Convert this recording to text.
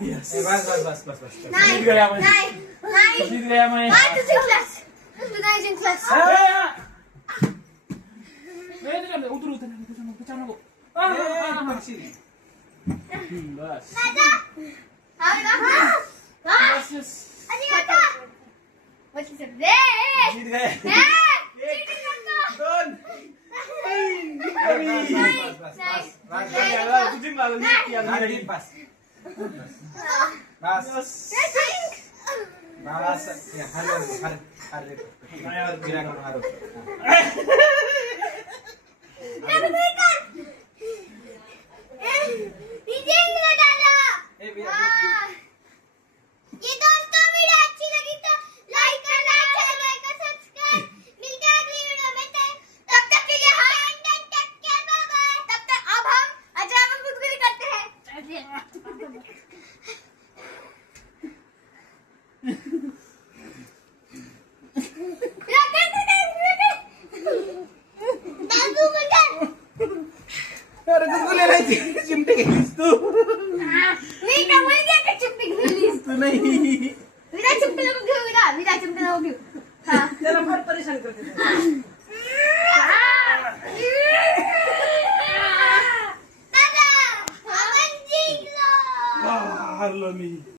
Yes. बस. नाही तुझी class तू नाही जिंकलास. उतर नको. बस. ये दोस्तों वीडियो अच्छी लगी तो लाइक करना, चैनल को सब्सक्राइब. मिलते हैं अगली वीडियो में. तब तक के लिए hi and take care, bye bye. तब तक अब हम अजय गुदगुदी करते हैं. अरे गुदगुले नाही चिमटे घेतलीस तू. मी का मुलगी आहे का चिमटी घेऊन? तू नाही. विरा चिमटी नको घेऊ, विरा चिमटी नको घेऊ. हा. त्याला फार परेशान करते. दादा, आपण जिंकलो. हारलो मी.